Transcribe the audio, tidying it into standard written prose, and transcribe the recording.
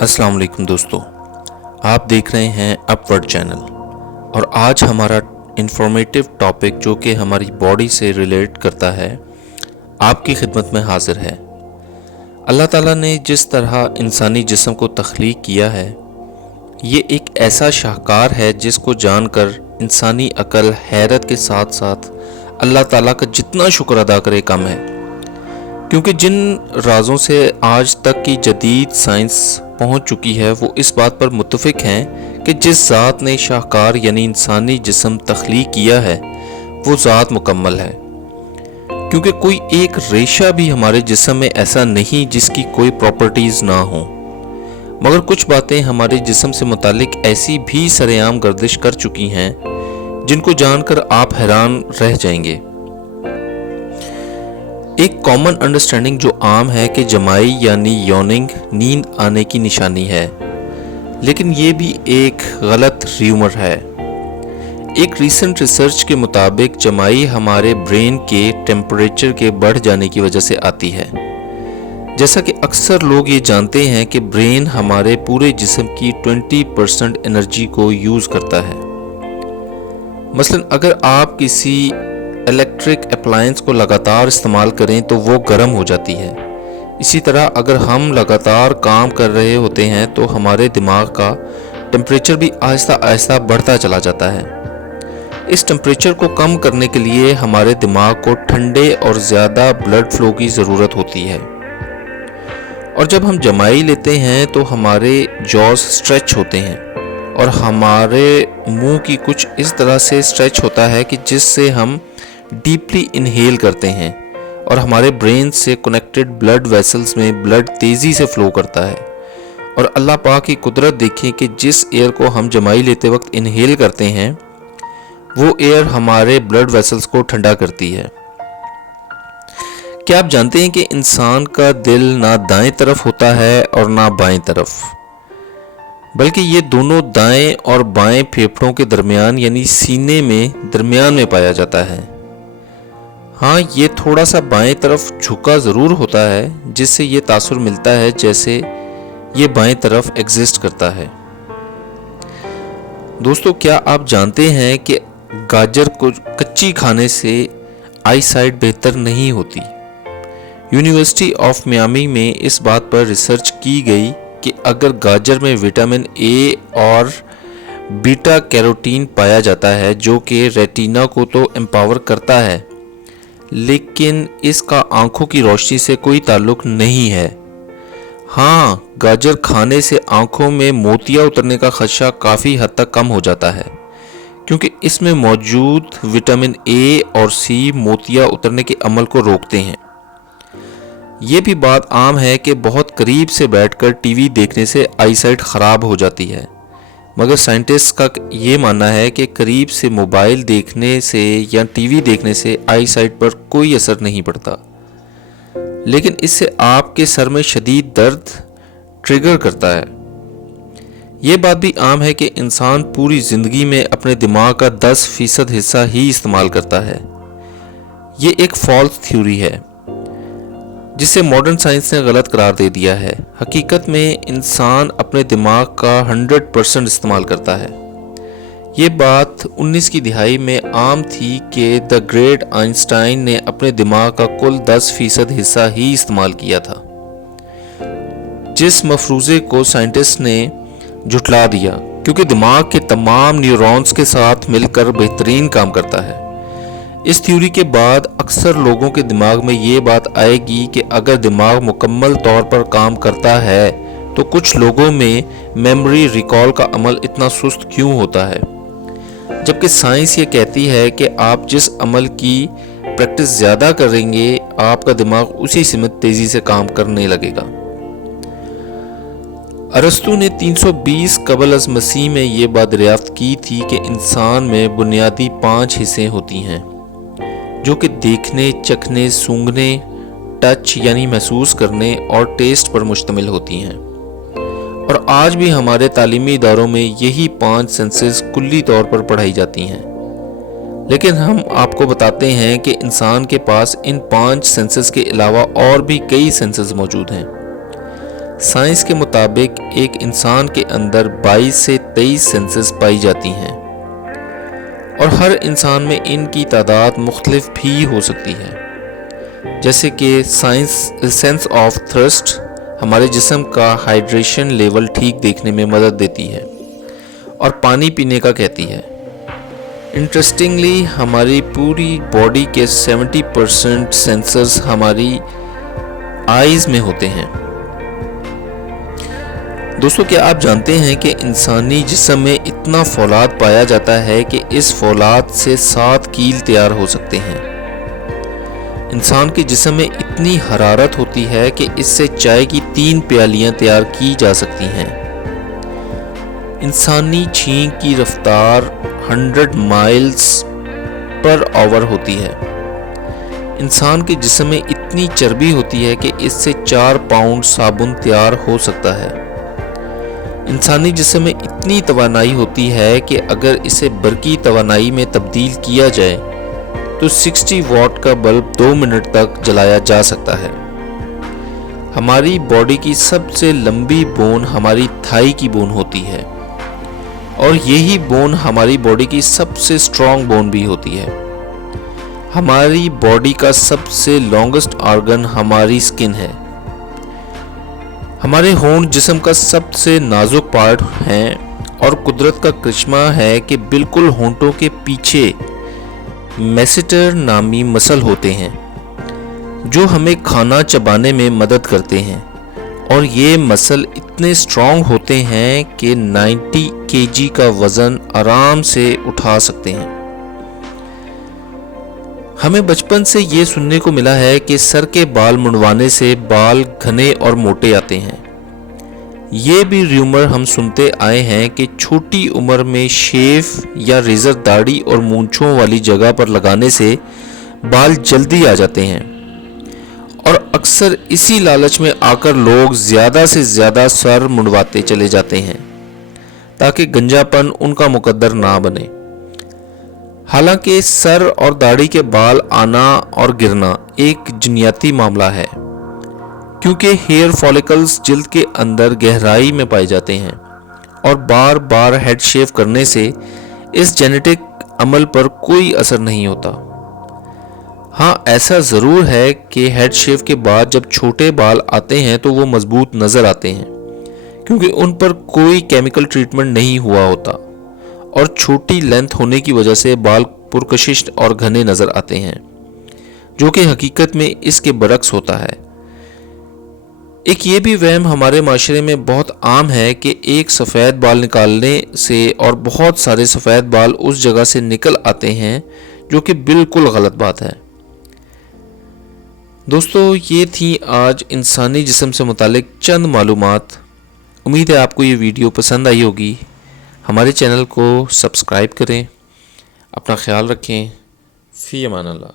अस्सलाम वालेकुम दोस्तों, आप देख रहे हैं अपवर्ड चैनल और आज हमारा इंफॉर्मेटिव टॉपिक जो कि हमारी बॉडी से रिलेट करता है आपकी खिदमत में हाजिर है। अल्लाह ताला ने जिस तरह इंसानी जिस्म को तख्लीक किया है, ये एक ऐसा शाहकार है जिसको जानकर इंसानी अकल हैरत के साथ साथ अल्लाह ताला का जितना शुक्र अदा करे कम है, क्योंकि जिन राज़ों से आज तक की जदीद साइंस पहुंच चुकी है वो इस बात पर मुत्तफिक हैं कि जिस ज़ात ने शाहकार यानी इंसानी जिस्म तख्लीक किया है वो ज़ात मुकम्मल है। क्योंकि कोई एक रेशा भी हमारे जिस्म में ऐसा नहीं जिसकी कोई प्रॉपर्टीज़ ना हो, मगर कुछ बातें हमारे जिस्म से मुतालिक ऐसी भी सरेआम गर्दिश कर चुकी हैं जिनको जानकर आप हैरान रह जाएंगे। एक कॉमन अंडरस्टैंडिंग जो आम है कि जमाई यानी यॉनिंग नींद आने की निशानी है, लेकिन ये भी एक गलत र्यूमर है। एक रीसेंट रिसर्च के मुताबिक जमाई हमारे ब्रेन के टेम्परेचर के बढ़ जाने की वजह से आती है। जैसा कि अक्सर लोग ये जानते हैं कि ब्रेन हमारे पूरे जिस्म की 20% एनर्जी को यूज़ करता है। मसलन अगर आप किसी इलेक्ट्रिक अप्लायंस को लगातार इस्तेमाल करें तो वो गर्म हो जाती है। इसी तरह अगर हम लगातार काम कर रहे होते हैं तो हमारे दिमाग का टेम्परेचर भी आहिस्ता आहिस्ता बढ़ता चला जाता है। इस टेम्परेचर को कम करने के लिए हमारे दिमाग को ठंडे और ज़्यादा ब्लड फ्लो की ज़रूरत होती है। और जब हम जमाई लेते हैं तो हमारे जॉज स्ट्रेच होते हैं और हमारे मुंह की कुछ इस तरह से स्ट्रेच होता है कि जिससे हम डीपली इनहेल करते हैं और हमारे ब्रेन से कनेक्टेड ब्लड वेसल्स में ब्लड तेज़ी से फ्लो करता है। और अल्लाह पाक की कुदरत देखें कि जिस एयर को हम जमाई लेते वक्त इनहेल करते हैं वो एयर हमारे ब्लड वेसल्स को ठंडा करती है। क्या आप जानते हैं कि इंसान का दिल ना दाएं तरफ होता है और ना बाएं तरफ, बल्कि ये दोनों दाएं और बाएं फेफड़ों के दरमियान यानी सीने में दरमियान में पाया जाता है। हाँ, ये थोड़ा सा बाएं तरफ झुका ज़रूर होता है जिससे ये तासुर मिलता है जैसे ये बाएं तरफ एग्जिस्ट करता है। दोस्तों, क्या आप जानते हैं कि गाजर को कच्ची खाने से आई साइट बेहतर नहीं होती? यूनिवर्सिटी ऑफ मियामी में इस बात पर रिसर्च की गई कि अगर गाजर में विटामिन ए और बीटा कैरोटीन पाया जाता है जो कि रेटिना को तो एम्पावर करता है, लेकिन इसका आंखों की रोशनी से कोई ताल्लुक नहीं है। हाँ, गाजर खाने से आंखों में मोतिया उतरने का खदशा काफ़ी हद तक कम हो जाता है, क्योंकि इसमें मौजूद विटामिन ए और सी मोतिया उतरने के अमल को रोकते हैं। ये भी बात आम है कि बहुत करीब से बैठकर टीवी देखने से आईसाइट ख़राब हो जाती है, मगर साइंटिस्ट का ये मानना है कि करीब से मोबाइल देखने से या टीवी देखने से आईसाइट पर कोई असर नहीं पड़ता, लेकिन इससे आपके सर में शदीद दर्द ट्रिगर करता है। ये बात भी आम है कि इंसान पूरी ज़िंदगी में अपने दिमाग का 10% हिस्सा ही इस्तेमाल करता है। ये एक फॉल्स थ्योरी है जिसे मॉडर्न साइंस ने गलत करार दे दिया है। हकीकत में इंसान अपने दिमाग का 100% इस्तेमाल करता है। ये बात 19 की दिहाई में आम थी कि द ग्रेट आइंस्टाइन ने अपने दिमाग का कुल 10% हिस्सा ही इस्तेमाल किया था, जिस मफरूज़े को साइंटिस्ट ने झुटला दिया, क्योंकि दिमाग के तमाम न्यूरॉन्स के साथ मिलकर बेहतरीन काम करता है। इस थ्योरी के बाद अक्सर लोगों के दिमाग में ये बात आएगी कि अगर दिमाग मुकम्मल तौर पर काम करता है तो कुछ लोगों में मेमोरी रिकॉल का अमल इतना सुस्त क्यों होता है, जबकि साइंस ये कहती है कि आप जिस अमल की प्रैक्टिस ज़्यादा करेंगे आपका दिमाग उसी सीमित तेज़ी से काम करने लगेगा। अरस्तु ने 320 कबल अज़ मसीह में ये बात दरियाफ्त की थी कि इंसान में बुनियादी 5 हिस्से होती हैं जो कि देखने, चखने, सूंघने, टच यानी महसूस करने और टेस्ट पर मुश्तमिल होती हैं। और आज भी हमारे तालीमी इदारों में यही 5 सेंसेस कुल्ली तौर पर पढ़ाई जाती हैं, लेकिन हम आपको बताते हैं कि इंसान के पास इन 5 सेंसेस के अलावा और भी कई सेंसेस मौजूद हैं। سائنس کے مطابق ایک انسان کے اندر 22 سے 23 سینسز پائی جاتی ہیں اور ہر انسان میں ان کی تعداد مختلف بھی ہو سکتی ہے، جیسے کہ سینس آف تھرسٹ ہمارے جسم کا ہائیڈریشن لیول ٹھیک دیکھنے میں مدد دیتی ہے اور پانی پینے کا کہتی ہے۔ انٹرسٹنگلی ہماری پوری باڈی کے 70% سینسرز ہماری آئیز میں ہوتے ہیں۔ دوستو، کیا آپ جانتے ہیں کہ انسانی جسم میں اتنا فولاد پایا جاتا ہے کہ اس فولاد سے 7 کیل تیار ہو سکتے ہیں۔ انسان کے جسم میں اتنی حرارت ہوتی ہے کہ اس سے چائے کی 3 پیالیاں تیار کی جا سکتی ہیں۔ انسانی چھینک کی رفتار 100 مائلز پر آور ہوتی ہے۔ انسان کے جسم میں اتنی چربی ہوتی ہے کہ اس سے 4 پاؤنڈ صابن تیار ہو سکتا ہے۔ انسانی جسم میں اتنی توانائی ہوتی ہے کہ اگر اسے برقی توانائی میں تبدیل کیا جائے تو 60 واٹ کا بلب 2 منٹ تک جلایا جا سکتا ہے۔ ہماری باڈی کی سب سے لمبی بون ہماری تھائی کی بون ہوتی ہے اور یہی بون ہماری باڈی کی سب سے سٹرونگ بون بھی ہوتی ہے۔ ہماری باڈی کا سب سے لانگسٹ آرگن ہماری سکن ہے۔ ہمارے ہونٹ جسم کا سب سے نازک پارٹ ہیں اور قدرت کا کرشمہ ہے کہ بالکل ہونٹوں کے پیچھے میسیٹر نامی مسل ہوتے ہیں جو ہمیں کھانا چبانے میں مدد کرتے ہیں، اور یہ مسل اتنے سٹرونگ ہوتے ہیں کہ 90 kg کا وزن آرام سے اٹھا سکتے ہیں۔ ہمیں بچپن سے یہ سننے کو ملا ہے کہ سر کے بال منڈوانے سے بال گھنے اور موٹے آتے ہیں۔ یہ بھی ریومر ہم سنتے آئے ہیں کہ چھوٹی عمر میں شیف یا ریزر داڑھی اور مونچھوں والی جگہ پر لگانے سے بال جلدی آ جاتے ہیں، اور اکثر اسی لالچ میں آ کر لوگ زیادہ سے زیادہ سر منڈواتے چلے جاتے ہیں تاکہ گنجا پن ان کا مقدر نہ بنے۔ حالانکہ سر اور داڑھی کے بال آنا اور گرنا ایک جنیاتی معاملہ ہے، کیونکہ ہیئر فالیکلز جلد کے اندر گہرائی میں پائے جاتے ہیں اور بار بار ہیڈ شیو کرنے سے اس جینیٹک عمل پر کوئی اثر نہیں ہوتا۔ ہاں، ایسا ضرور ہے کہ ہیڈ شیو کے بعد جب چھوٹے بال آتے ہیں تو وہ مضبوط نظر آتے ہیں، کیونکہ ان پر کوئی کیمیکل ٹریٹمنٹ نہیں ہوا ہوتا اور چھوٹی لینتھ ہونے کی وجہ سے بال پرکشش اور گھنے نظر آتے ہیں، جو کہ حقیقت میں اس کے برعکس ہوتا ہے۔ ایک یہ بھی وہم ہمارے معاشرے میں بہت عام ہے کہ ایک سفید بال نکالنے سے اور بہت سارے سفید بال اس جگہ سے نکل آتے ہیں، جو کہ بالکل غلط بات ہے۔ دوستو، یہ تھی آج انسانی جسم سے متعلق چند معلومات۔ امید ہے آپ کو یہ ویڈیو پسند آئی ہوگی۔ ہمارے چینل کو سبسکرائب کریں، اپنا خیال رکھیں، فی امان اللہ۔